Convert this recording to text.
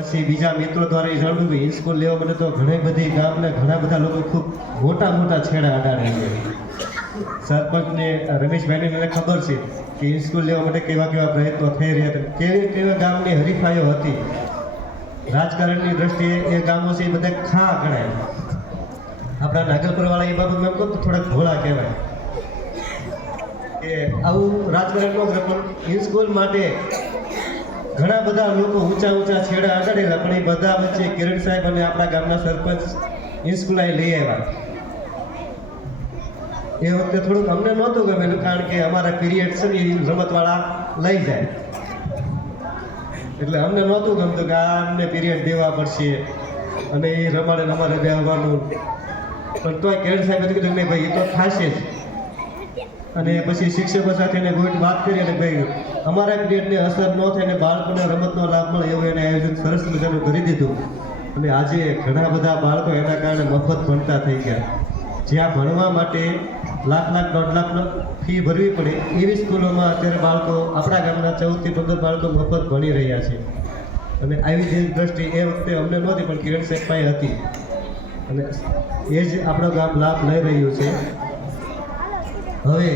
પછી બીજા મિત્રો દ્વારા એ જાણ્યું કે સ્કૂલ લેવા માટે તો ઘણી બધી ગામના ઘણા બધા લોકો ખૂબ મોટા મોટા છેડા અડાડે છે. સરપંચને રમેશભાઈને મને ખબર છે કે સ્કૂલ લેવા માટે કેવા કેવા પ્રયત્નો થઈ રહ્યા હતા, કેવી કેવા ગામની હરીફાઈઓ હતી. રાજકારણની દ્રષ્ટિએ એ ગામો છે એ બધા ખા ગણાય. આપણા નાગલપુરવાળા એ બાબતમાં કહું તો થોડાક ભોળા કહેવાય કે આવું રાજકારણ ન કરે, પણ સ્કૂલ માટે ઘણા બધા લોકો ઊંચા ઊંચા છેડા અડાડેલા, પણ એ બધા વચ્ચે કિરણ સાહેબ અને આપણા ગામના સરપંચ સ્કૂલ લઈ આવ્યા. એ વખતે થોડુંક અમને નહોતું ગમેલું, કારણ કે અમારા પીરિયડ છે ને એ રમતવાળા લઈ જાય એટલે અમને નહોતું ગમતું કે આ અમને પીરિયડ દેવા પડશે અને એ રમાડે અમારે બેહવાનું. પણ તોય કિરણ સાહેબે કીધું નહીં ભાઈ એ તો થશે જ. અને પછી શિક્ષકો સાથે વાત કરી અને ભાઈ અમારા પીરિયડને અસર ન થાય ને બાળકોને રમતનો લાભ મળે એવું એને આયોજન સરસ મજાનું કરી દીધું. અને આજે ઘણા બધા બાળકો એના કારણે મફત ભણતા થઈ ગયા. જ્યાં ભણવા માટે લાખ લાખ 1.5 લાખ ફી ભરવી પડે એવી સ્કૂલોમાં અત્યારે બાળકો આપણા ગામના 14 થી 15 બાળકો મફત ભણી રહ્યા છે. અને આવી જે દ્રષ્ટિ એ વખતે અમને નહોતી, પણ કિરણ સાહેબ પાસે હતી અને એ જ આપણો ગામ લાભ લઈ રહ્યું છે. હવે